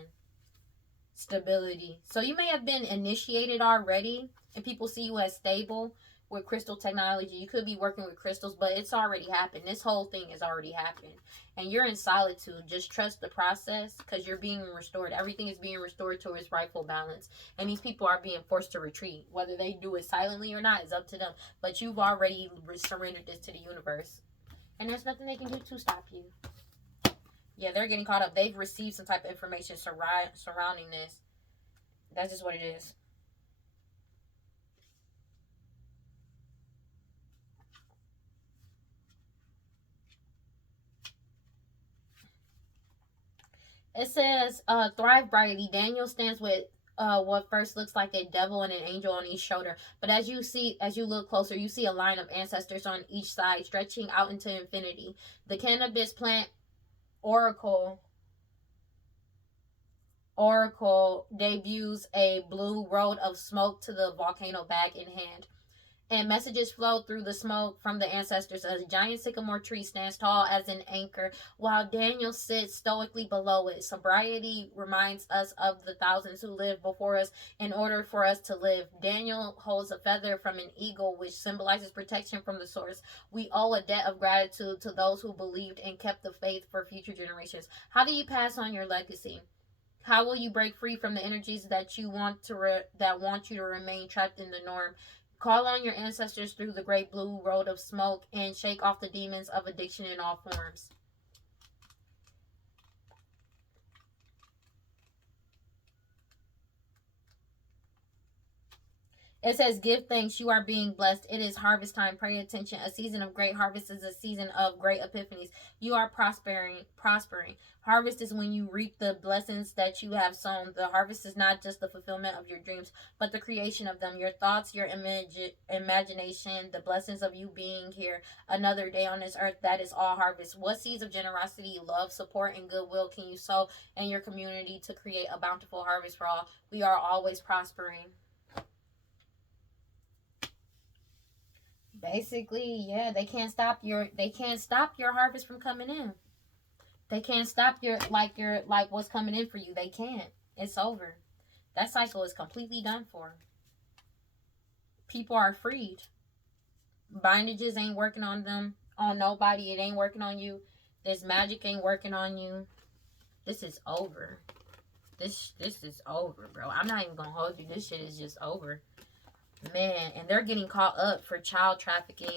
Stability. So you may have been initiated already. And people see you as stable. with crystal technology. You could be working with crystals, but it's already happened. This whole thing has already happened. And you're in solitude. Just trust the process because you're being restored. Everything is being restored to its rightful balance. And these people are being forced to retreat. Whether they do it silently or not is up to them. But you've already surrendered this to the universe. And there's nothing they can do to stop you. Yeah, they're getting caught up. They've received some type of information surrounding this. That's just what it is. It says, thrive brightly. Daniel stands with what first looks like a devil and an angel on each shoulder. But as you look closer, you see a line of ancestors on each side stretching out into infinity. The cannabis plant Oracle debuts a blue road of smoke to the volcano bag in hand. And messages flow through the smoke from the ancestors. A giant sycamore tree stands tall as an anchor, while Daniel sits stoically below it. Sobriety reminds us of the thousands who lived before us in order for us to live. Daniel holds a feather from an eagle, which symbolizes protection from the source. We owe a debt of gratitude to those who believed and kept the faith for future generations. How do you pass on your legacy? How will you break free from the energies that you want you to remain trapped in the norm? Call on your ancestors through the great blue road of smoke and shake off the demons of addiction in all forms. It says, give thanks, you are being blessed. It is harvest time. Pay attention. A season of great harvest is a season of great epiphanies. You are prospering. Harvest is when you reap the blessings that you have sown. The harvest is not just the fulfillment of your dreams, but the creation of them. Your thoughts, your imagination, the blessings of you being here another day on this earth. That is all harvest. What seeds of generosity, love, support, and goodwill can you sow in your community to create a bountiful harvest for all? We are always prospering. Basically, yeah, they can't stop your harvest from coming in. They can't stop your what's coming in for you. They can't. It's over. That cycle is completely done for. People are freed. Bondages ain't working on them, on nobody. It ain't working on you. This magic ain't working on you. This is over. This is over, bro. I'm not even gonna hold you. This shit is just over. Man, and they're getting caught up for child trafficking.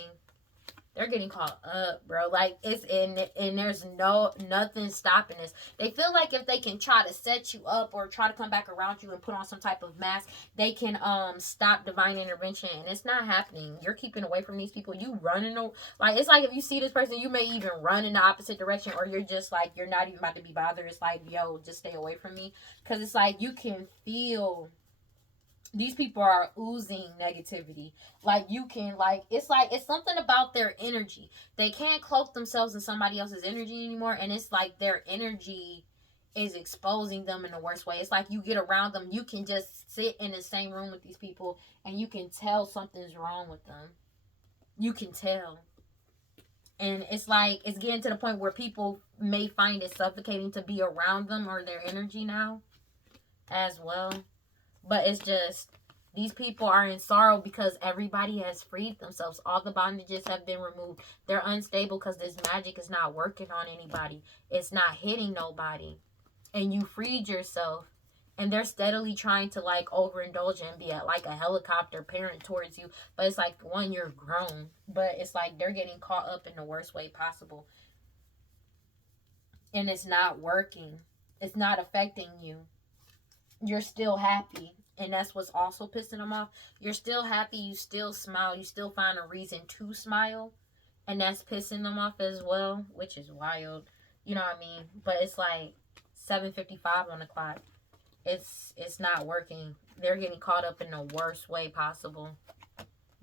They're getting caught up, bro. Like, it's and there's nothing stopping this. They feel like if they can try to set you up or try to come back around you and put on some type of mask, they can stop divine intervention, and it's not happening. You're keeping away from these people. You running, like, it's like if you see this person, you may even run in the opposite direction, or you're just like, you're not even about to be bothered. It's like, yo, just stay away from me, because it's like you can feel these people are oozing negativity. Like, you can, like, it's something about their energy. They can't cloak themselves in somebody else's energy anymore, and it's like their energy is exposing them in the worst way. It's like you get around them, you can just sit in the same room with these people and you can tell something's wrong with them. You can tell. And it's like, it's getting to the point where people may find it suffocating to be around them or their energy now as well. But it's just, these people are in sorrow because everybody has freed themselves. All the bondages have been removed. They're unstable because this magic is not working on anybody. It's not hitting nobody. And you freed yourself. And they're steadily trying to, like, overindulge and be like a helicopter parent towards you. But it's like, one, you're grown. But it's like they're getting caught up in the worst way possible. And it's not working. It's not affecting you. You're still happy, and that's what's also pissing them off. You're still happy, you still smile, you still find a reason to smile, and that's pissing them off as well, which is wild. You know what I mean? But it's like 7:55 on the clock. It's not working. They're getting caught up in the worst way possible.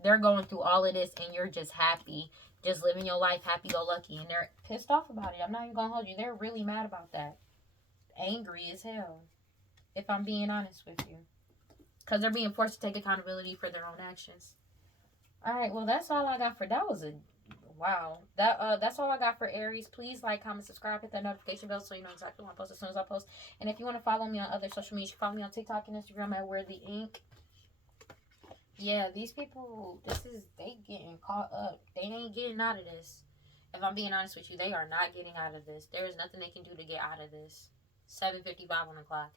They're going through all of this, and you're just happy, just living your life happy-go-lucky, and they're pissed off about it. I'm not even gonna hold you. They're really mad about that. Angry as hell, if I'm being honest with you. Because they're being forced to take accountability for their own actions. Alright, well, that's all I got for... That was a... Wow. That's all I got for Aries. Please like, comment, subscribe, hit that notification bell so you know exactly when I post as soon as I post. And if you want to follow me on other social media, you can follow me on TikTok and Instagram at WeirdLee Inc. Yeah, these people, they getting caught up. They ain't getting out of this. If I'm being honest with you, they are not getting out of this. There is nothing they can do to get out of this. 7:55 on the clock.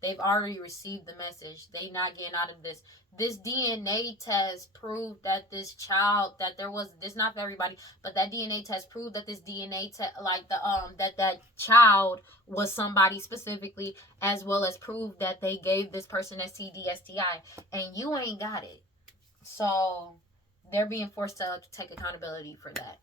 They've already received the message. They not getting out of this. This DNA test proved that this child, that there was, this not for everybody, but that DNA test proved that this DNA test, like the that child was somebody specifically, as well as proved that they gave this person STD, STI, and you ain't got it. So they're being forced to take accountability for that.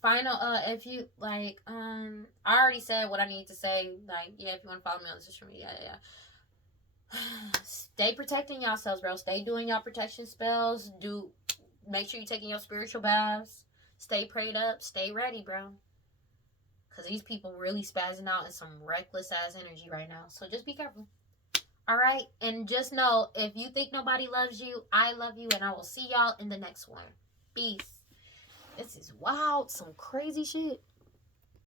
Final, if you like, I already said what I need to say. Like, yeah, if you want to follow me on social media, yeah. Stay protecting yourselves, bro. Stay doing your protection spells. Make sure you're taking your spiritual baths. Stay prayed up. Stay ready, bro. Because these people really spazzing out in some reckless ass energy right now. So just be careful. All right? And just know, if you think nobody loves you, I love you. And I will see y'all in the next one. Peace. This is wild. Some crazy shit.